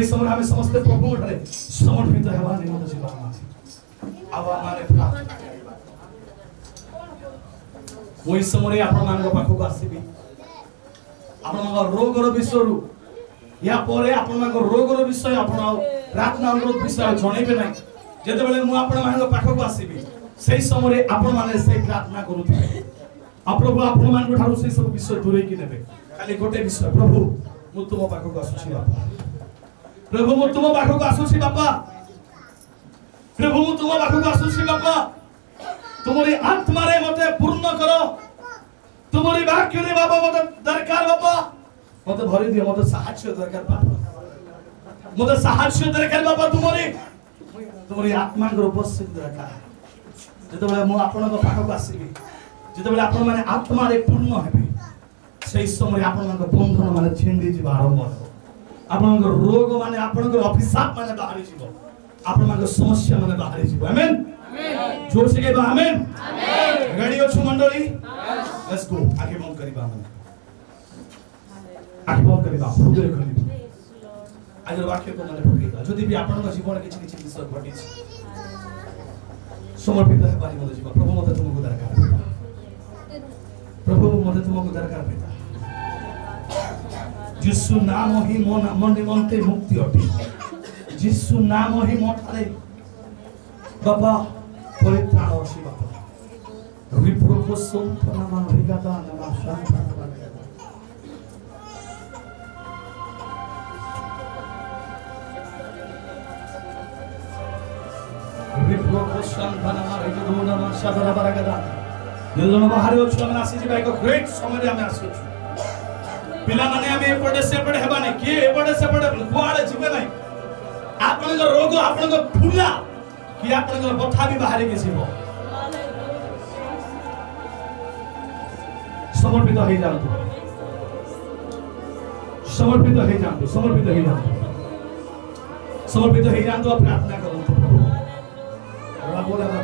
वही समय हमें समस्त प्रभु ठारे समर्पित हेबा निमंत जीवा आवा माने प्रार्थना करिबा वही समय आपण मान पाखक आसीबी आपण मान रोगर विषयरु या परे आपण मान रोगर विषय आपण प्रार्थना अनुरोध विषय जणैबे नै जेते बेले मु आपण मान पाखक आसीबी सेही समय आपण माने से प्रार्थना करूथे प्रभु आपण मान ठारू से सब विषय दूरे कि नेबे खाली गोटे विषय प्रभु मु तुम पाखक आसुछि बापा प्रभु मु तुम पाखक आसुछि बापा प्रभु मु तुम पाखक आसुछि बापा तुमरी आत्मा रे मते पूर्ण करो तुमरी वाक्य रे बाबा मते दरकार बापा मते भरि दियो मते सहाय्य दरकार बापा मते सहाय्य दरकार बापा तुमरी आत्मा को उपस्थित दरकार जेते बेले मु आपण को पाखक आसीबी जेते बेले आपण माने आत्मा रे पूर्ण हेबे सेही समय आपण मान बंधन माने छिंडी जिबा आरंभ हो आपण रोग माने आपण अभिशाप माने बाहरी जीवो आपण मान समस्या माने बाहरी जीवो आमेन आमेन जोर से कहबा आमेन आमेन रेडी अछु मंडली लेट्स गो आगे बंद करिबा हम आगे बंद करिबा हृदय खोलिबा आज वाक्य को माने पकड़िबा जदि भी आपण जीवन किछि किछि विषय घटी समर्पित है पानी मते जीवा प्रभु मते तुमको दरकार प्रभु मते तुमको दरकार पिता जिसु नाम ही मन निमंते मुक्ति अटे जिसु नाम ही मोठारे बाबा परित्राण अछि बाबा विप्रोको संतना मान विगादा नाम शांता विप्रोको संतना मान विगादा नाम शांता बरगदा जदन बाहर अछि हम आसी जिबा एक ग्रेट समय रे हम आसी पिला माने हम एपटे सेपटे हेबा नै के एपटे सेपटे कुआडे जिबे नै आपन को रोग आपन को फुला कि आपन को बथा भी बाहर के जीवो समर्पित हो जाओ समर्पित हो जाओ समर्पित हो जाओ समर्पित हो जाओ प्रार्थना करो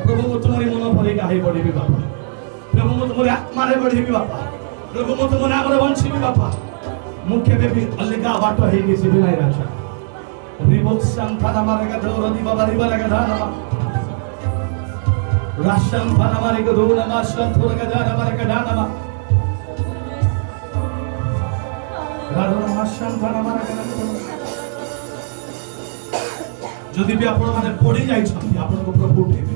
प्रभु मु तुम्हारी मन भरे गाही बढ़ी बाबा प्रभु मु तुम्हारी आत्मा रे बढ़ी बाबा प्रभु मु तुम नाम रे वंशी बाबा मुख्य बेबी अलगा बाटो है कि सिबी नहीं राजा रिबोक संतान मारे का दौर दी बाबा रिबा लगा धाना राशन भाना मारे को दो नमा संतोर का धाना मारे का धाना राधो नमा संतान मारे का जदि भी आपण माने पड़ी जाई छथि आपण को प्रभु उठेबे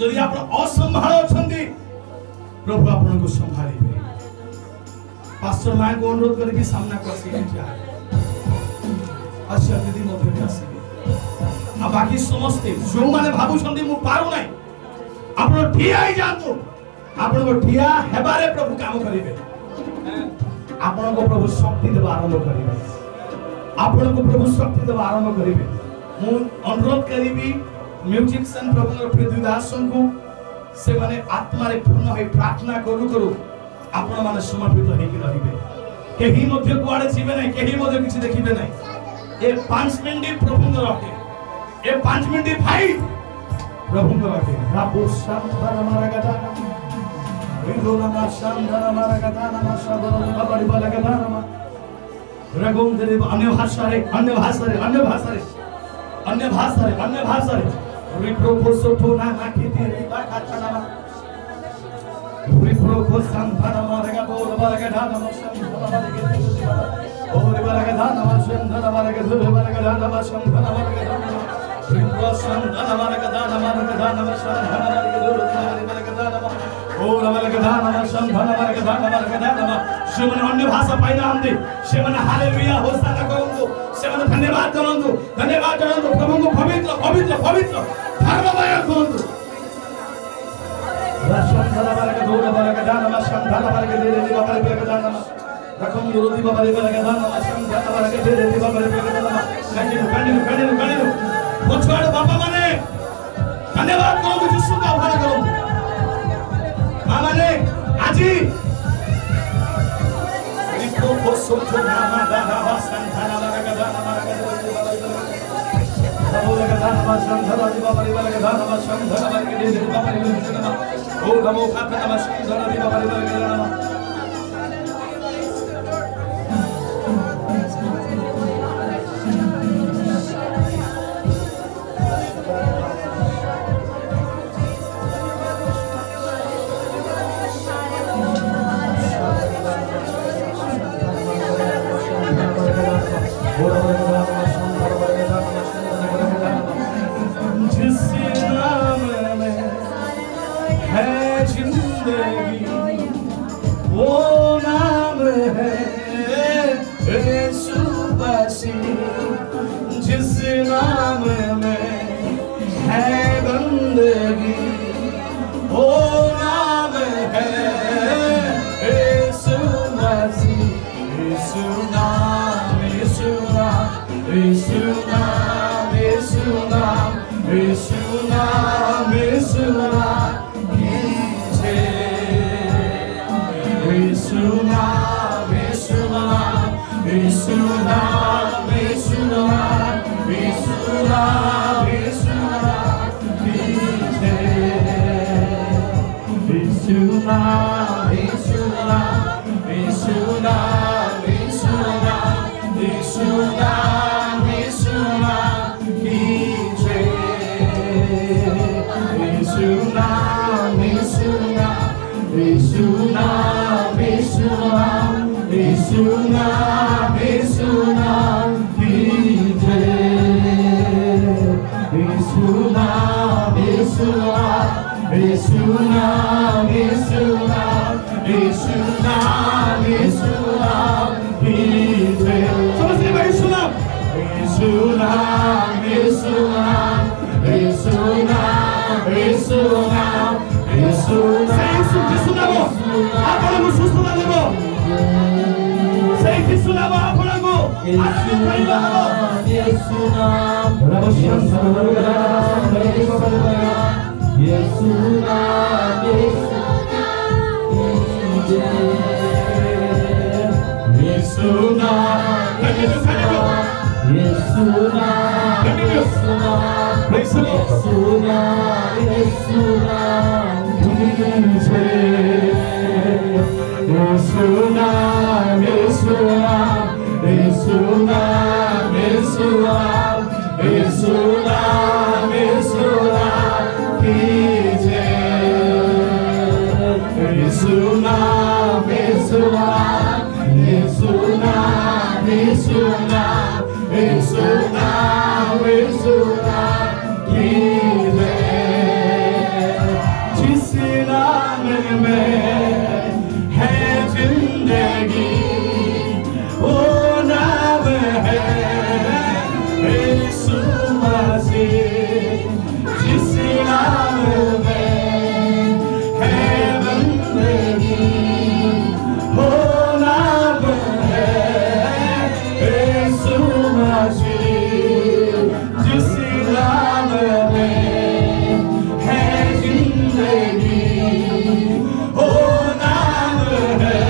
जदि आपण असंभाळ छथि प्रभु आपण को संभाळिबे पास्टर माय को अनुरोध करके सामना कर सके क्या अच्छा दीदी मध्य में आसीबे आ बाकी समस्ते जो माने भाबु छथि मु पारु नै आपण ठिया ही जातो आपण को ठिया हेबारे प्रभु काम करिवे आपण को प्रभु शक्ति देबा आरंभ करिवे आपण को प्रभु शक्ति देबा आरंभ करिवे मु अनुरोध करिबी म्यूजिशियन प्रभु पृथ्वी दासन को से माने आत्मा रे पूर्ण होई प्रार्थना करू करू आपण माने समर्पित होई कि रहिबे केही मध्ये कुआडे जीवे नै केही मध्ये किछि देखिबे नै ए 5 मिनिट प्रभु को रखे ए 5 मिनिट भाई प्रभु को रखे राबो संतर मारा गदा विदो नमा संतर मारा गदा नमा सदर बबड़ी बला गदा नमा रगों दे अन्य भाषा रे अन्य भाषा रे अन्य भाषा रे अन्य भाषा रे अन्य भाषा रे रिप्रोपोसो थोना माटी दे रिबा काटना रिप्रोको संतान मारेगा बोल बारेगा धान मसन बारेगा बोल बारेगा धान मसन बारेगा बोल बारेगा धान मसन बारेगा रिप्रो संतान मारेगा धान मसन बारेगा बोल बारेगा धान बोल बारेगा धान मसन बारेगा धान से मन अन्य भाषा पाइना हम दे से मन हालेलुया होशाना कहंदो से मन धन्यवाद करंदो प्रभु को पवित्र पवित्र पवित्र धर्ममय कहंदो राशन धरा बारेगा दूर बारेगा धान मसन बारेगा दे दे बारेगा धान रकम दुरुदी बारेगा धान मसन बारेगा दे दे बारेगा धान कंटिन्यू पछवाड़ बाबा माने धन्यवाद करो यीशु का आभार करो मां माने आजी इको पोसो नामा दाना संतान बारेगा धान बारेगा धान मसन धरा दी बारेगा धान मसन धरा बारेगा दे दे बारेगा धान ओ नमो खातना मसन धरा दी बारेगा धान वो नाम है यीशु मसीह, जिस नाम में है बंदगी। वो नाम है यीशु मसीह, यीशु नाम, यीशु नाम, यीशु नाम, यीशु नाम, यीशु नाम, यीशु नाम कीजिए। यीशु नाम, यीशु नाम, यीशु नाम, यीशु नाम, यीशु नाम, यीशु नाम कीजिए। यीशु नाम, यीशु नाम, यीशु नाम, यीशु नाम, यीशु नाम, यीशु नाम कीजिए। यीशु नाम, यीशु नाम, यीशु नाम, यीशु नाम, यीशु नाम, यीशु नाम कीजिए। यीशु नाम, यीशु नाम, यीशु नाम, यीशु नाम, यीशु नाम, यीशु नाम कीजिए। समझिए भाई, यीशु नाम, यीशु नाम, यीशु नाम, यीशु नाम, यीशु नाम, यीशु नाम, यीशु नाम आपको सुस्थता देबो। ସେହି ଯୀଶୁ ନାମ ଆପଣଙ୍କୁ ଆନନ୍ଦ ପାଇବା ହେବ। यीशु नाम, यीशु नाम, यीशु नाम, यीशु नाम, यीशु नाम, यीशु नाम, यीशु नाम, यीशु नाम, यीशु नाम कीजिए। यीशु नाम, यीशु नाम, यीशु नाम, यीशु नाम, यीशु नाम, यीशु नाम कीजिए। यीशु नाम, यीशु नाम, यीशु नाम, यीशु नाम, यीशु नाम, यीशु नाम कीजिए। जिस नाम में है जिंदगी, वो नाम है यीशु मसीह। जिस नाम में है बंदगी, वो नाम है यीशु मसीह। जिस नाम में है जिंदगी, वो नाम है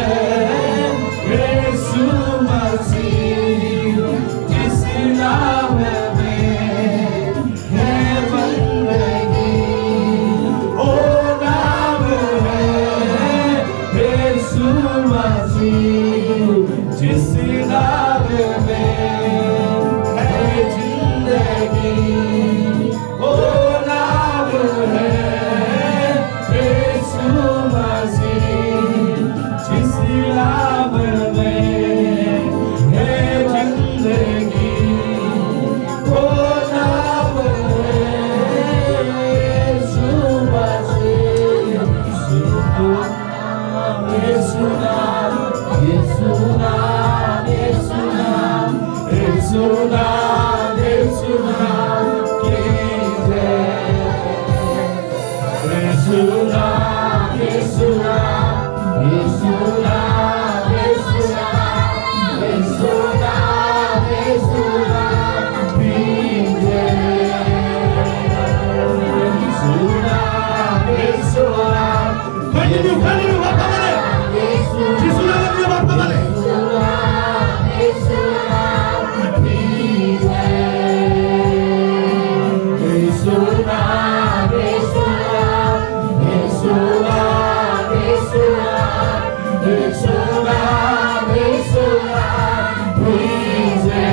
यीशु मसीह। जिस नाम में है बंदगी, वो नाम है यीशु मसीह। जिस नाम में है जिंदगी, वो नाम है यीशु मसीह। जिस नाम में है जिंदगी, वो नाम है यीशु मसीह। यीशु नाम, यीशु नाम, यीशु नाम, यीशु नाम, यीशु नाम कीजिए। यीशु नाम, यीशु नाम, यीशु नाम, यीशु नाम, यीशु नाम, यीशु नाम कीजिए। यीशु नाम, यीशु नाम, continue, बात माने। यीशु नाम में बात माने। यीशु नाम कीजिए। यीशु नाम, यीशु नाम, यीशु नाम, यीशु नाम, यीशु नाम, यीशु नाम कीजिए।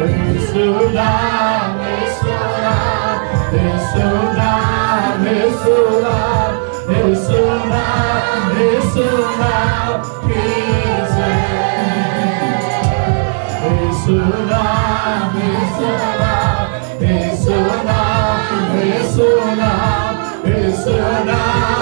यीशु नाम, यीशु नाम, यीशु नाम, यीशु नाम, यीशु नाम, यीशु नाम कीजिए। यीशु नाम, यीशु नाम, यीशु नाम, यीशु नाम, यीशु नाम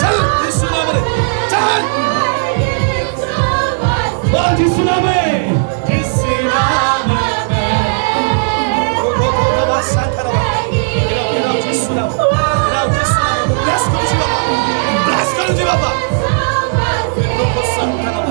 चल यीशु नाम रे चल बोल यीशु नाम में यीशु नाम में रो बस करो इरा यीशु नाम ब्लेस करो जी बाबा रो बस करो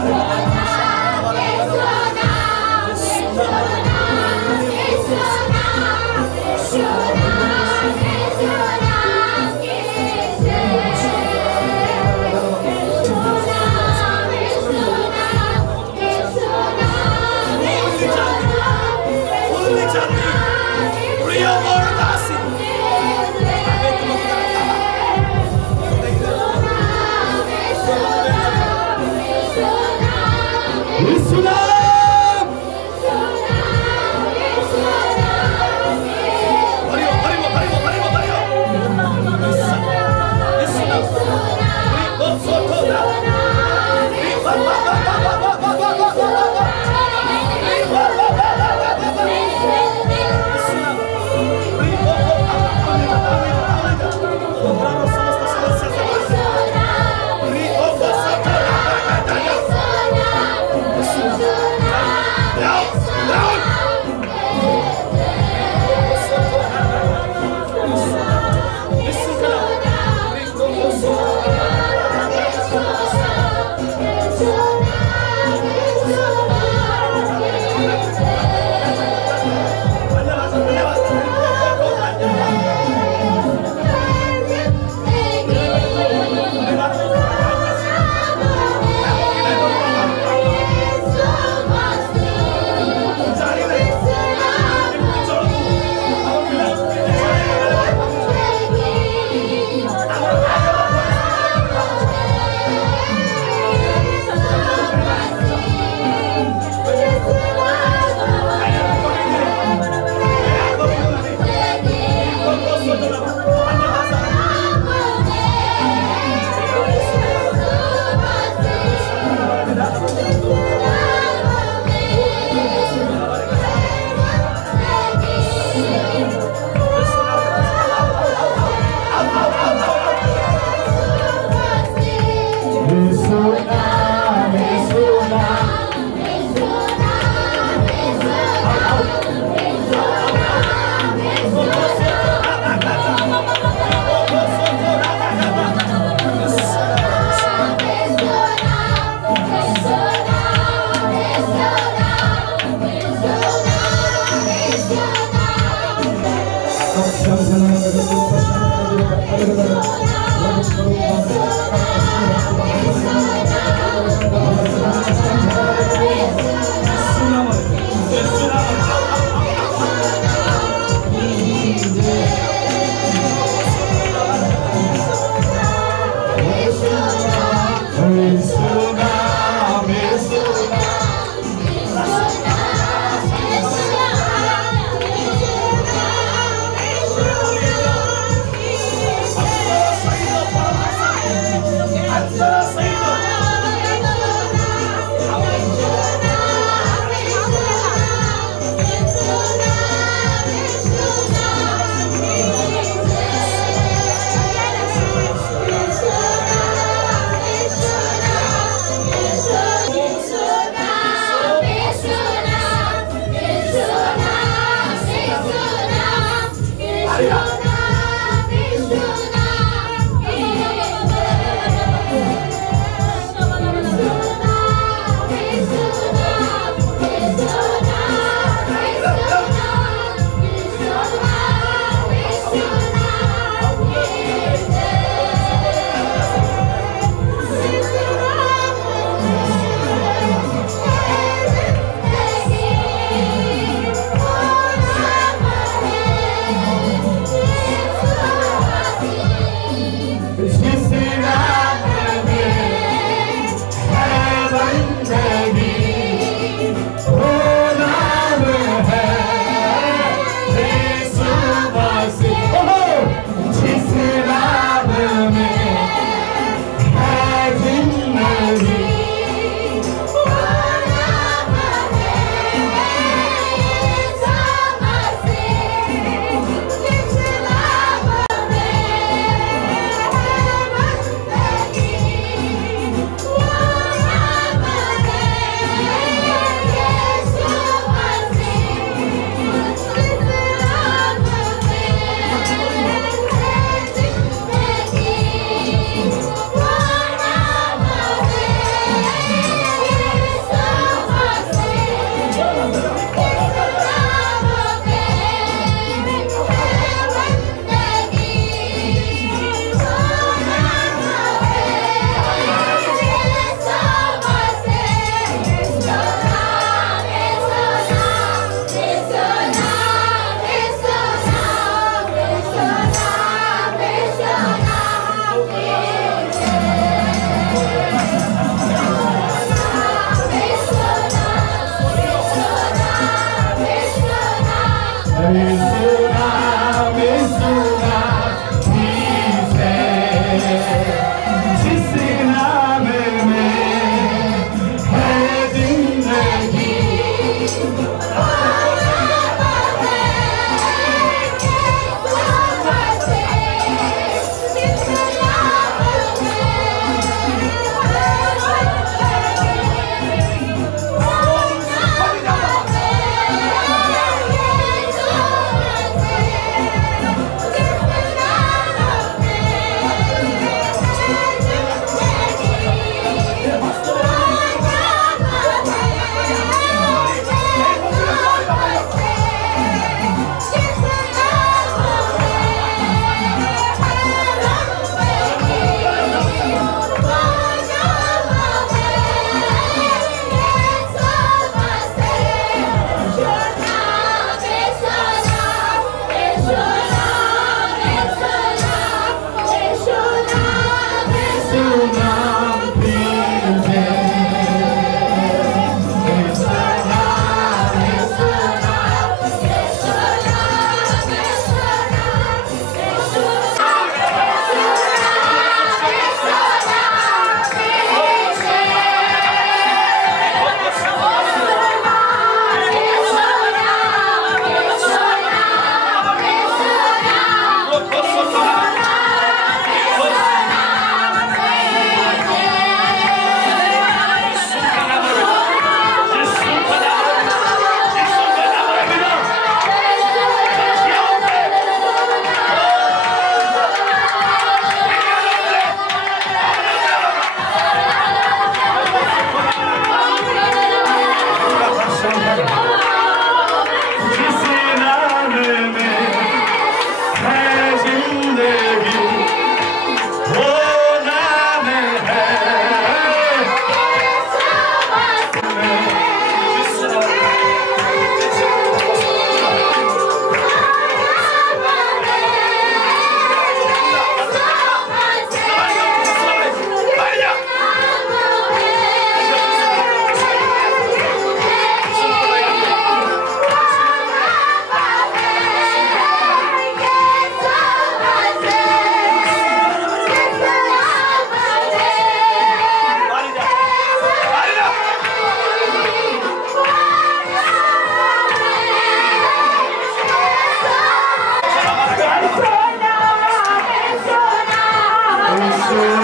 Yes,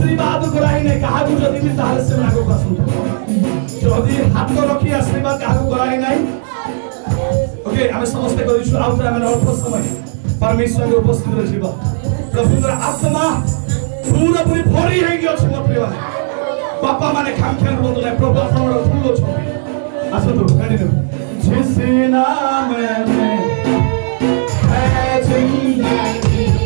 आशीर्वाद कराई नहीं कहा को जदी भी ताल से लागो का सुन जदी हाथ रखी आशीर्वाद कहा को कराई नहीं ओके हम समस्त करिछु आउट हम अल्प समय परमेश्वर के उपस्थित रहिबा प्रभुर आत्मा पूरा पूरी भरी हे गयो छ प्रिय बापा माने काम खेल बोल नै प्रभु हमरो फूलो छ आसो तो गाडी दे जिस नाम में है जिंदगी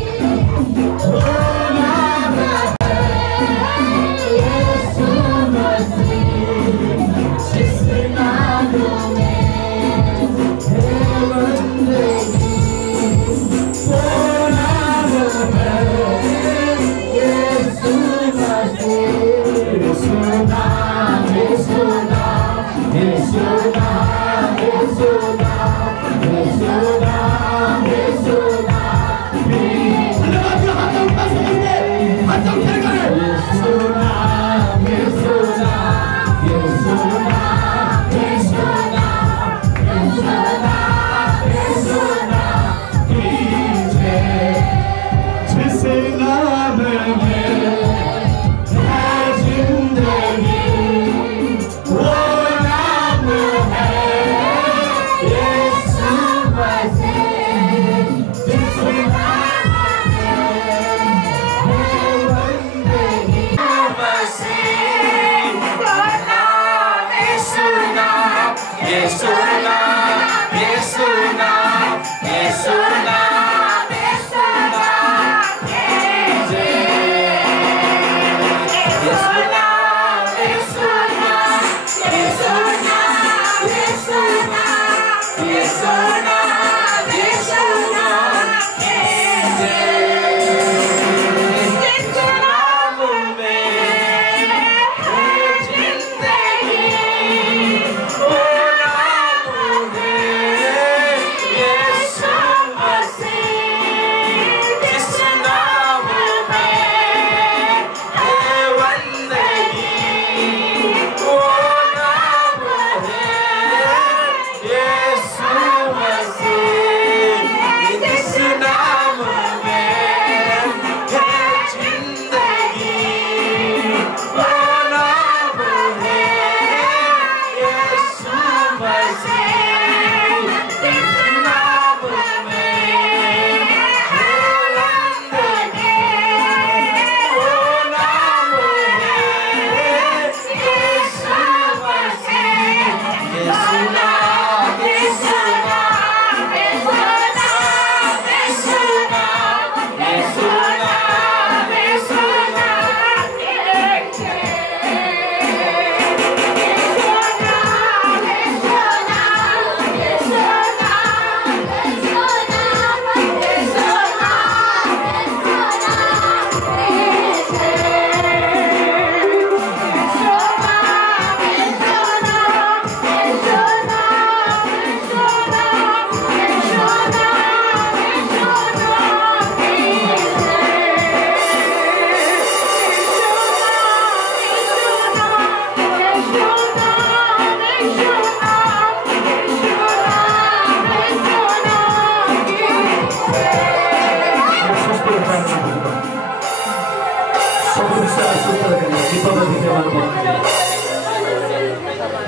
सब विषय सूत्र करें विपद विद्यमान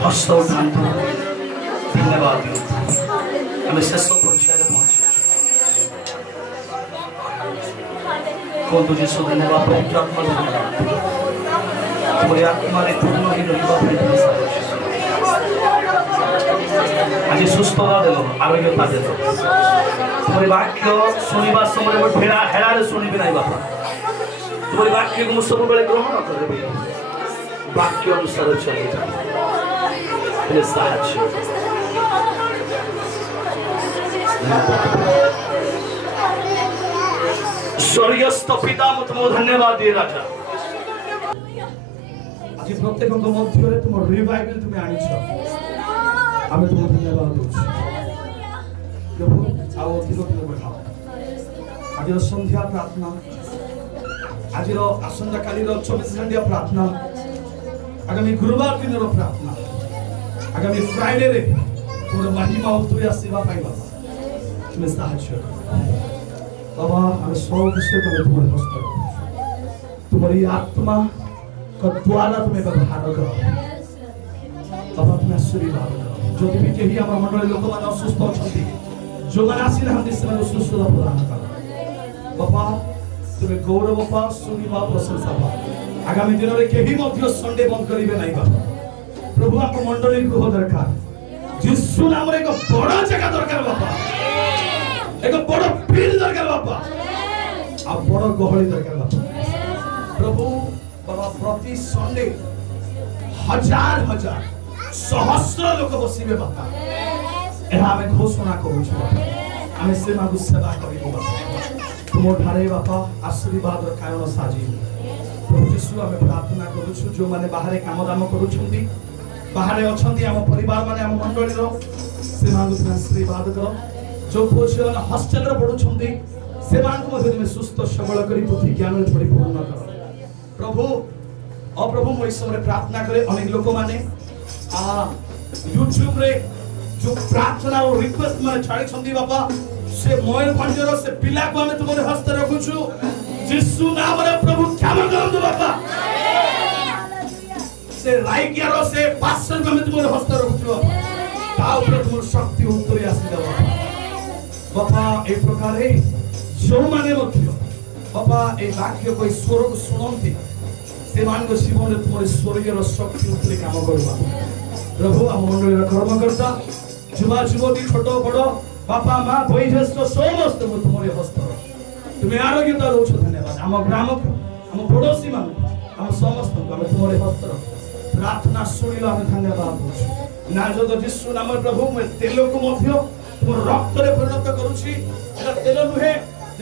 हस्त उठाते धन्यवाद हमें शेष परिचय पहुंचे कौन तुझे सो धन्यवाद पवित्र आत्मा धन्यवाद तुम्हारी आत्मा ने पूर्ण ही आज सुस्थता देलो आरोग्यता देलो तुम्हारी वाक्य सुनिबा समय भेड़ा हेड़ारे शुणिबे नहीं बापा तुम्हारी वाक्य को सब बेले ग्रहण करबे वाक्य अनुसार चले जा साहस्य स्वर्गस्थ पिता तुमको धन्यवाद दिए राजा आज प्रत्येक मध्य तुम रिवाइवल तुम्हें आनिछ आम तुमको धन्यवाद दूसरी प्रभु आओ अधिक तुम बढ़ाओ आज संध्या प्रार्थना आज आसंता काली 24 घंटा प्रार्थना आगामी गुरुवार दिन प्रार्थना आगामी फ्राइडे रे तुम महिमा उतरिया सेवा पाइबा तुम्हें साहाय्य बाबा हम सब विषय को तुम्हारे हस्त तुम्हारी आत्मा का द्वारा तुम्हें व्यवहार करो बाबा तुम्हें आशीर्वाद करो जो भी कहीं हमारे मंडल लोक मान असुस्थ अछंती जो मान आसी ना हम से सुस्थता प्रदान करो बाबा तुम्हें गौरव पा सुनिबा प्रशंसा पा आगामी दिन रे केही मध्य संडे बंद करिवे नहीं बाबा प्रभु आपको मंडली गृह दरकार यीशु नाम रे एक बड़ा जगह दरकार बाबा एक बड़ा फील्ड दरकार बाबा आ बड़ा गहली दरकार बाबा प्रभु बाबा प्रति संडे हजार हजार सहस्र लोक बसिबे बाबा एहा हमें घोषणा करू छु हमें सेवा को सेवा करिबो बाबा तुम ठारे बाबा आशीर्वाद कारण साजी प्रभु यीशु हमें प्रार्थना करू छु जो माने बाहरे काम दाम करू छंती बाहरे अछंती हम परिवार माने हम मंडली रो सेवा को आशीर्वाद करो जो पुरुष हॉस्टेल रे पढु छंती सेवान को मध्य में सुस्त सबल करी बुद्धि ज्ञान रे परिपूर्ण करो प्रभु प्रभु मैं इस समय प्रार्थना करे अनेक लोक माने YouTube रे जो प्रार्थना और रिक्वेस्ट माने छाड़ी छंती बाबा से मोर भंजर से पिला को हमें तुम्हारे हस्त रखु छु यीशु नाम रे प्रभु क्षमा करंतु बाबा से राइकियार से पास्टर को हमें तुम्हारे हस्त रखु छु ता ऊपर तुम शक्ति उतरी आसी दबा बाबा एक प्रकार जो माने मध्य बाबा ए वाक्य को ईश्वर को सुनंती से मान को जीवन रे तुम्हारे स्वर्गीय शक्ति उतरी काम करबा प्रभु हम मंडली कर्मकर्ता जुवा जुवती छोट बड़ बापा माँ भाई ज्येष्ठ समस्त तुम्हारे हस्त तुम्हें आरोग्यता दौछ धन्यवाद आम ग्राम आम पड़ोशी मान आम समस्त तुम्हारे हस्त प्रार्थना शुणिल आम धन्यवाद दौछ ना जो यीशु नाम प्रभु मैं तेल को मध्य तुम रक्त रे परिणत करूची एटा तेल नुहे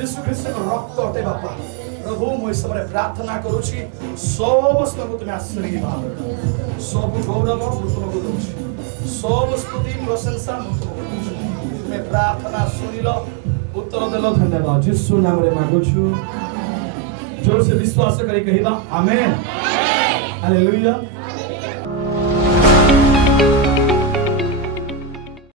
यीशु ख्रीष्ट को रक्त अटे बापा प्रभु मैं समय प्रार्थना करूची समस्त को तुम्हें आशीर्वाद सब गौरव तुमको दौछ सब स्तुति प्रशंसा तुम्हें प्रार्थना सुनिल उत्तर देलो धन्यवाद यीशु नाम रे मांगु छु जोर से विश्वास करी कहिबा आमेन हालेलुया।